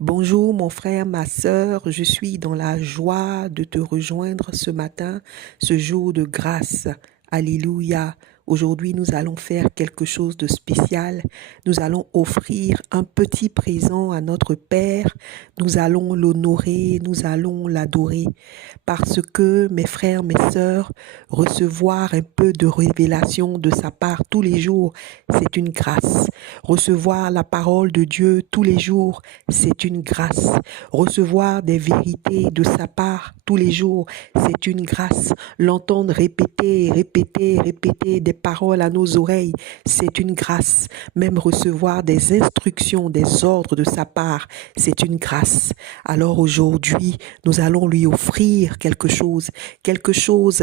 Bonjour mon frère, ma sœur, je suis dans la joie de te rejoindre ce matin, ce jour de grâce. Alléluia. Aujourd'hui, nous allons faire quelque chose de spécial. Nous allons offrir un petit présent à notre Père. Nous allons l'honorer, nous allons l'adorer. Parce que, mes frères, mes sœurs, recevoir un peu de révélation de sa part tous les jours, c'est une grâce. Recevoir la parole de Dieu tous les jours, c'est une grâce. Recevoir des vérités de sa part tous les jours, c'est une grâce. L'entendre répéter, répéter, répéter des paroles à nos oreilles, c'est une grâce. Même recevoir des instructions, des ordres de sa part, c'est une grâce. Alors aujourd'hui, nous allons lui offrir quelque chose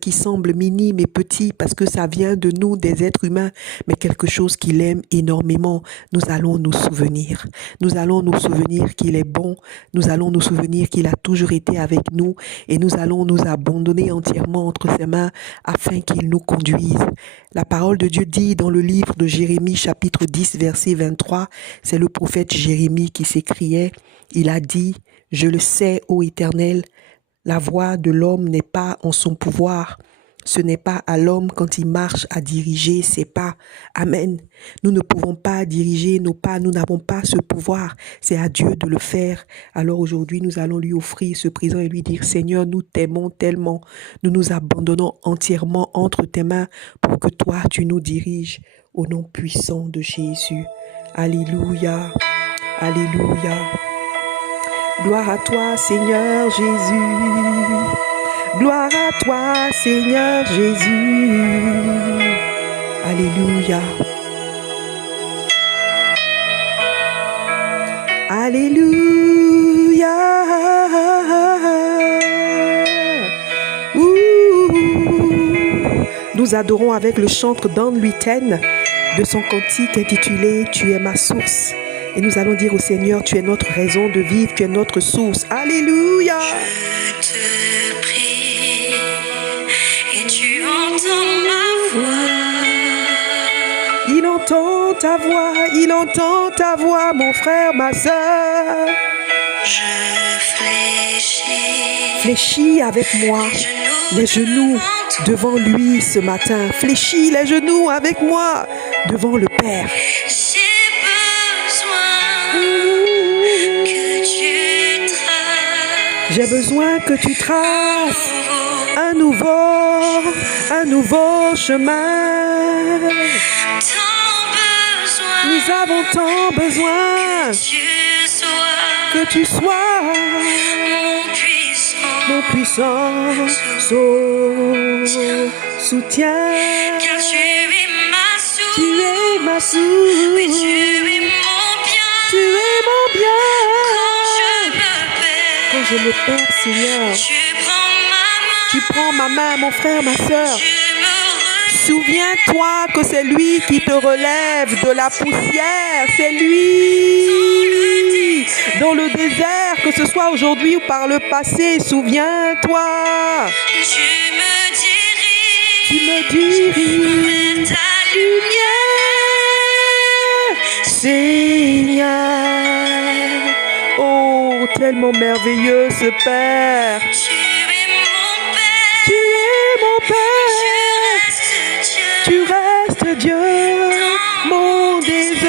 qui semble minime et petit parce que ça vient de nous, des êtres humains, mais quelque chose qu'il aime énormément. Nous allons nous souvenir. Nous allons nous souvenir qu'il est bon. Nous allons nous souvenir qu'il a toujours été avec nous et nous allons nous abandonner entièrement entre ses mains afin qu'il nous conduise. La parole de Dieu dit dans le livre de Jérémie chapitre 10 verset 23, c'est le prophète Jérémie qui s'écriait, il a dit, « Je le sais, ô Éternel, la voix de l'homme n'est pas en son pouvoir. Ce n'est pas à l'homme quand il marche à diriger ses pas. Amen. Nous ne pouvons pas diriger nos pas, nous n'avons pas ce pouvoir. C'est à Dieu de le faire. Alors aujourd'hui, nous allons lui offrir ce présent et lui dire, Seigneur, nous t'aimons tellement. Nous nous abandonnons entièrement entre tes mains pour que toi, tu nous diriges au nom puissant de Jésus. Alléluia. Alléluia. Gloire à toi, Seigneur Jésus. Gloire à toi, Seigneur Jésus. Alléluia. Alléluia. Nous adorons avec le chantre d'Anne Luyten de son cantique intitulé « Tu es ma source ». Et nous allons dire au Seigneur, tu es notre raison de vivre, tu es notre source. Alléluia. Je te prie et tu entends ma voix. Il entend ta voix, mon frère, ma soeur. Je fléchis. Fléchis avec moi les genoux devant lui ce matin. Fléchis les genoux avec moi devant le Père. J'ai besoin que tu traces un nouveau chemin. Nous avons tant besoin que tu sois mon puissant soutien. Car tu es ma source. Tu es ma source. Oui, tu es mon bien. Tu es mon bien. Quand je me perds, Seigneur, tu prends ma main, mon frère, ma soeur. Souviens-toi que c'est lui qui te relève de la poussière. C'est lui. Dans le désert, que ce soit aujourd'hui ou par le passé, souviens-toi. Tu me diriges. Ta lumière, Seigneur. Oh, tellement merveilleux ce Père. tu es mon Père. Tu restes Dieu, mon désert.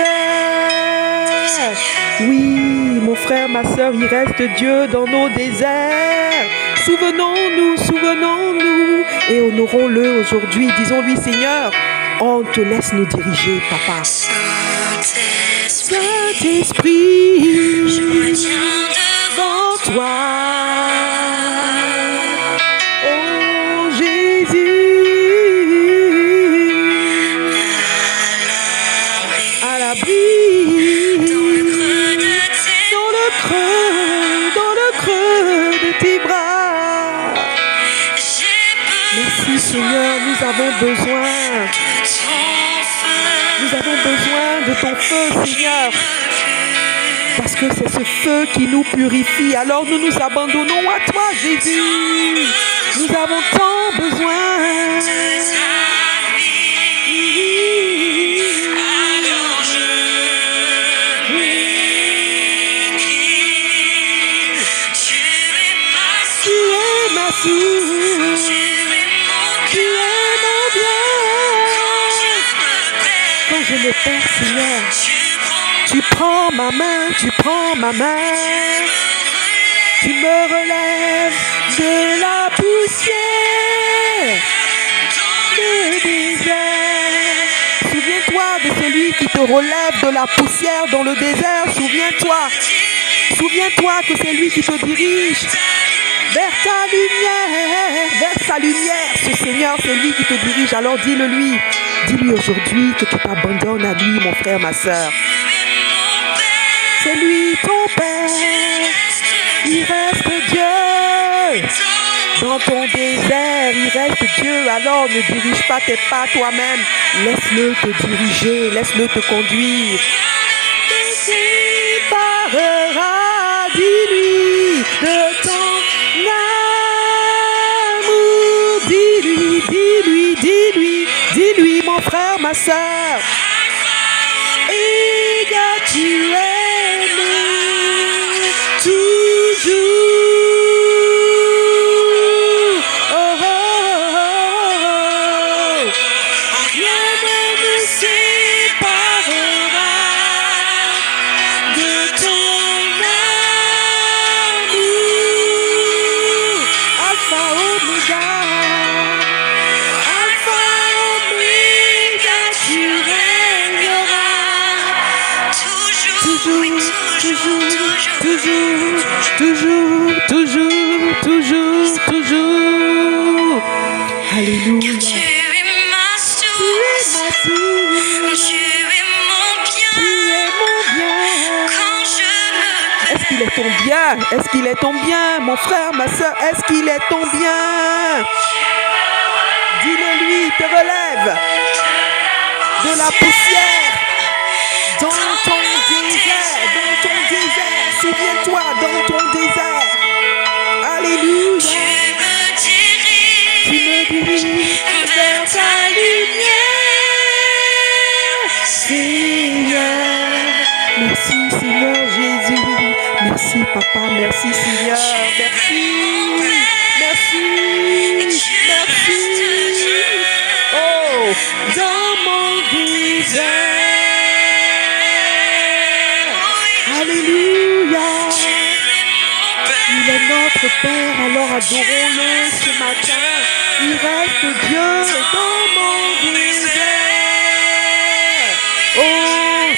Oui, mon frère, ma soeur, il reste Dieu dans nos déserts. Souvenons-nous, et honorons-le aujourd'hui. Disons-lui, Seigneur, on te laisse nous diriger, Papa. Saint-Esprit, Je me tiens devant toi. Oh Jésus, à l'abri, dans le creux de tes bras. Merci Seigneur, nous avons besoin de ton feu, Seigneur. Parce que c'est ce feu qui nous purifie. Alors nous nous abandonnons à toi, Jésus. Nous avons tant besoin. Alors je source. Tu es mon bien. Quand je me perds, Seigneur, tu prends ma main, tu prends ma main. Tu me relèves de la poussière, le désert. Souviens-toi de celui qui te relève de la poussière dans le désert. Souviens-toi. Souviens-toi que c'est lui qui te dirige vers ta lumière, vers sa lumière. Ce Seigneur, c'est lui qui te dirige. Alors dis-le lui. Dis-lui aujourd'hui que tu t'abandonnes à lui, mon frère, ma soeur. C'est lui ton Père. Il reste Dieu. Dans ton désert, il reste Dieu. Alors ne dirige pas tes pas toi-même. Laisse-le te diriger, laisse-le te conduire. Parlera, dis-lui de ton amour. Dis-lui, dis-lui, dis-lui, dis-lui, mon frère, ma soeur. Et tu aimé toujours. Oh, oh, oh, oh. Rien ne me séparera de ton amour. Alpha, Omega. Alpha, Omega, tu régneras. Toujours, toujours, toujours, toujours, toujours, toujours. Alléluia. Tu es ma Tu es source, ma source, tu es mon tu bien. es mon bien. Quand je me Est-ce qu'il est ton bien? Est-ce qu'il est ton bien, mon frère, ma soeur? Est-ce qu'il est ton bien? Dis-le lui, te relève de la poussière dans ton désert, dans ton désert. Souviens-toi, dans ton désert. Alléluia. Tu me diriges vers ta lumière, Seigneur. Merci, Seigneur Jésus. Merci, Papa. Merci, Seigneur. Merci. Merci. Merci. Oh, dans mon désert. Alléluia. Il est notre Père, alors adorons-le ce matin. Il reste Dieu dans mon désert. Oh,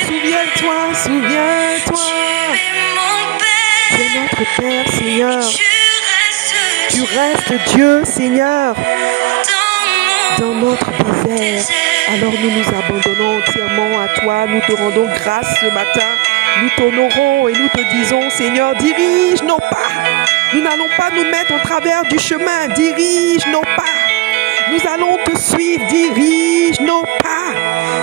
souviens-toi, souviens-toi. Tu es notre Père, Seigneur. Tu restes Dieu, Seigneur, dans notre désert. Alors nous nous abandonnons entièrement à toi. Nous te rendons grâce ce matin. Nous t'honorons et nous te disons, Seigneur, dirige nos pas. Nous n'allons pas nous mettre au travers du chemin. Dirige nos pas. Nous allons te suivre. Dirige nos pas.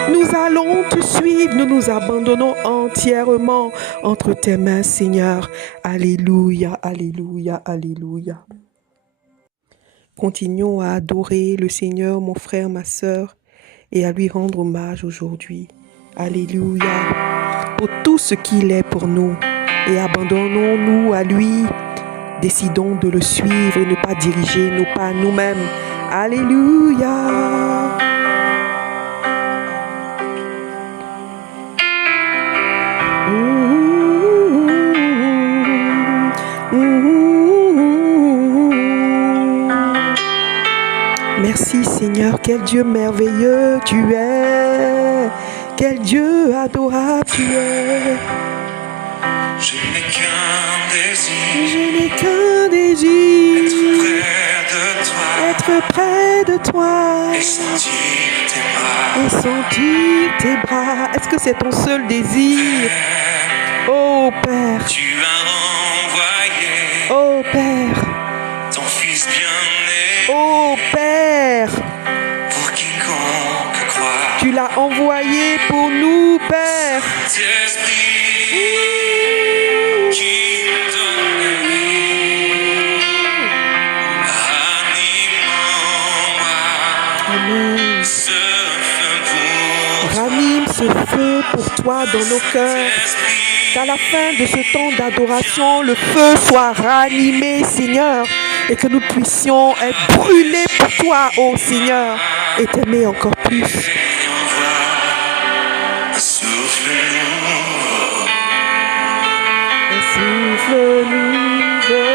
Nous allons te suivre. Nous nous abandonnons entièrement entre tes mains, Seigneur. Alléluia, alléluia, alléluia. Continuons à adorer le Seigneur, mon frère, ma soeur, et à lui rendre hommage aujourd'hui. Alléluia. Pour tout ce qu'il est pour nous. Et abandonnons-nous à lui. Décidons de le suivre et ne pas diriger nos pas nous-mêmes. Alléluia. Merci Seigneur, quel Dieu merveilleux tu es. Quel Dieu adorable tu es. Je n'ai qu'un désir, Je n'ai qu'un désir, être près de toi être près de toi et sentir tes bras. et sentir tes bras. Est-ce que c'est ton seul désir? Oh Père, Tu as envoyé oh Père, ton Fils bien-aimé oh Père, pour quiconque croit. tu l'as envoyé pour nous, Père. Saint-Esprit qui donne la vie, anime en moi Amen. ce feu pour Ranime ce feu pour toi dans nos cœurs. Qu'à la fin de ce temps d'adoration, le feu soit ranimé, Seigneur. et que nous puissions être brûlés pour toi, ô Seigneur, et t'aimer encore plus. Un souffle nouveau. Un souffle nouveau.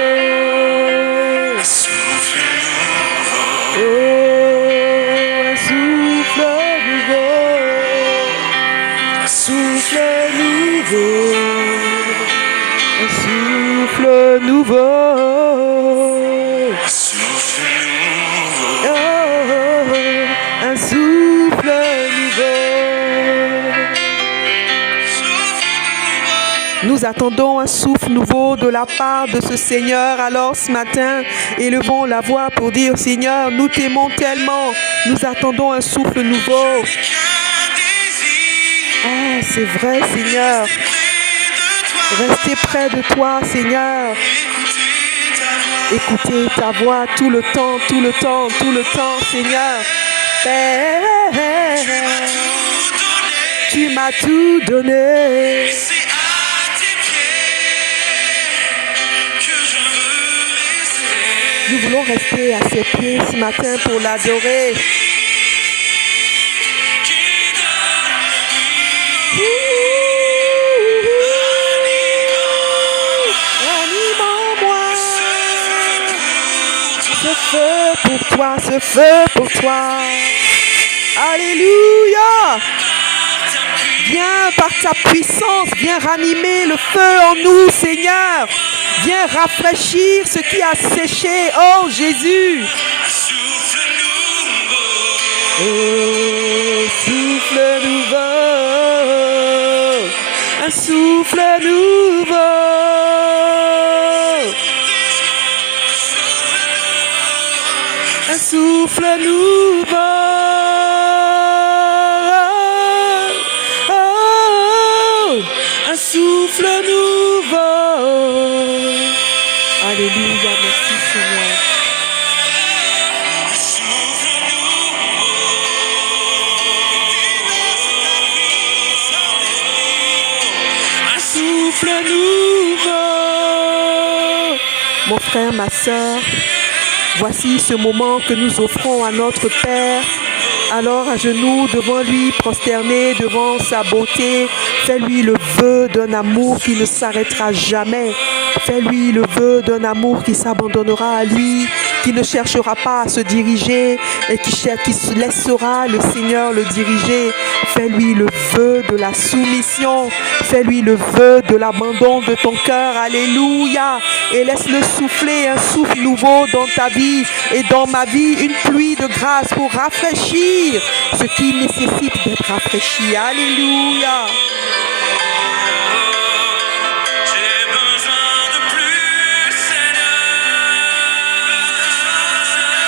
Un souffle nouveau. Oh, un souffle nouveau. Un souffle nouveau. Un souffle nouveau. Un souffle nouveau. Oh, un souffle nouveau. Nous attendons un souffle nouveau de la part de ce Seigneur. Alors ce matin, élevons la voix pour dire, Seigneur, nous t'aimons tellement. Nous attendons un souffle nouveau. Qu'un désir. Ah, c'est vrai, Seigneur. Rester près de toi. Restez près de toi, Seigneur. Écouter ta voix. Écoutez ta voix tout le temps, tout le temps, tout le temps, Seigneur. Père, Tout donner. tu m'as tout donné. C'est à tes pieds que je veux rester. Nous voulons rester à ses pieds ce matin pour l'adorer. Qui donne Anime en moi. pour Ce feu pour toi, ce feu pour toi. Alléluia. Viens par ta puissance, viens ranimer le feu en nous, Seigneur. Viens rafraîchir ce qui a séché, oh Jésus. souffle nouveau. Oh, souffle nouveau, un souffle nouveau. Un souffle nouveau. Oh, un souffle nouveau. Alléluia, merci Seigneur. Un souffle nouveau. Mon frère, ma sœur, voici ce moment que nous offrons à notre Père. Alors à genoux devant lui, prosterné devant sa beauté, fais-lui le vœu d'un amour qui ne s'arrêtera jamais. Fais-lui le vœu d'un amour qui s'abandonnera à lui, qui ne cherchera pas à se diriger et qui se laissera le Seigneur le diriger. Fais-lui le vœu de la soumission. Fais-lui le vœu de l'abandon de ton cœur. Alléluia. Et laisse-le souffler un souffle nouveau dans ta vie et dans ma vie. Une pluie de grâce pour rafraîchir ce qui nécessite d'être rafraîchi. Alléluia. J'ai besoin de plus, Seigneur.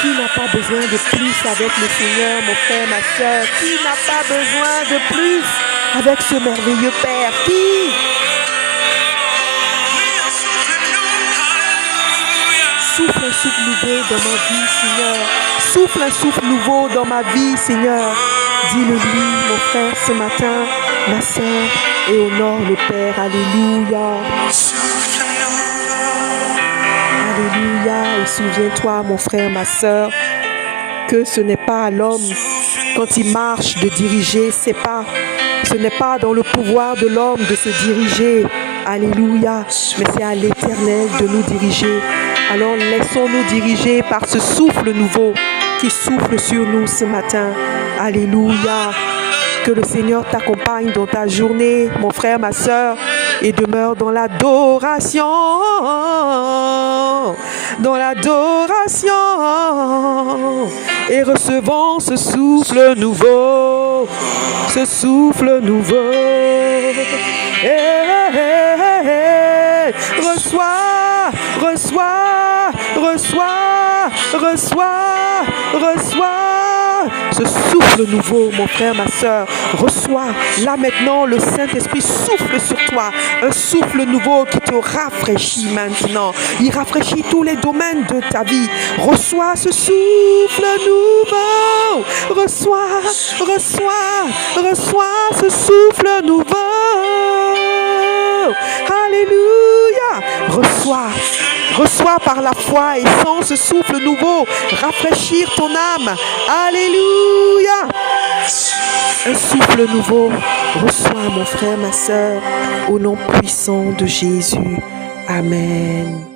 Qui n'a pas besoin de plus avec le Seigneur, mon frère, ma soeur? Qui n'a pas besoin de plus avec ce merveilleux Père? Qui? Oui, un souffle nouveau. Alléluia. Souffle un souffle nouveau dans ma vie, Seigneur. Souffle un souffle nouveau dans ma vie, Seigneur. Dis-le-lui, mon frère, ce matin, ma soeur, et honore le Père. Alléluia. Souffle nouveau. Alléluia. Et souviens-toi, mon frère, ma soeur, que ce n'est pas à l'homme, quand il marche, de diriger ses pas. Ce n'est pas dans le pouvoir de l'homme de se diriger. Alléluia. Mais c'est à l'Éternel de nous diriger. Alors laissons-nous diriger par ce souffle nouveau qui souffle sur nous ce matin. Alléluia. Que le Seigneur t'accompagne dans ta journée, mon frère, ma soeur, et demeure dans l'adoration. Dans l'adoration. Et recevons ce souffle nouveau. Ce souffle nouveau. Reçois, reçois, reçois, reçois, reçois ce souffle nouveau, mon frère, ma soeur. Reçois, là maintenant, le Saint-Esprit souffle sur toi. Un souffle nouveau qui te rafraîchit maintenant. Il rafraîchit tous les domaines de ta vie. Reçois ce souffle nouveau. Reçois, reçois, reçois ce souffle nouveau. Alléluia. Reçois, Reçois par la foi et sans ce souffle nouveau, rafraîchir ton âme. Alléluia. Un souffle nouveau. Reçois mon frère, ma sœur, au nom puissant de Jésus. Amen.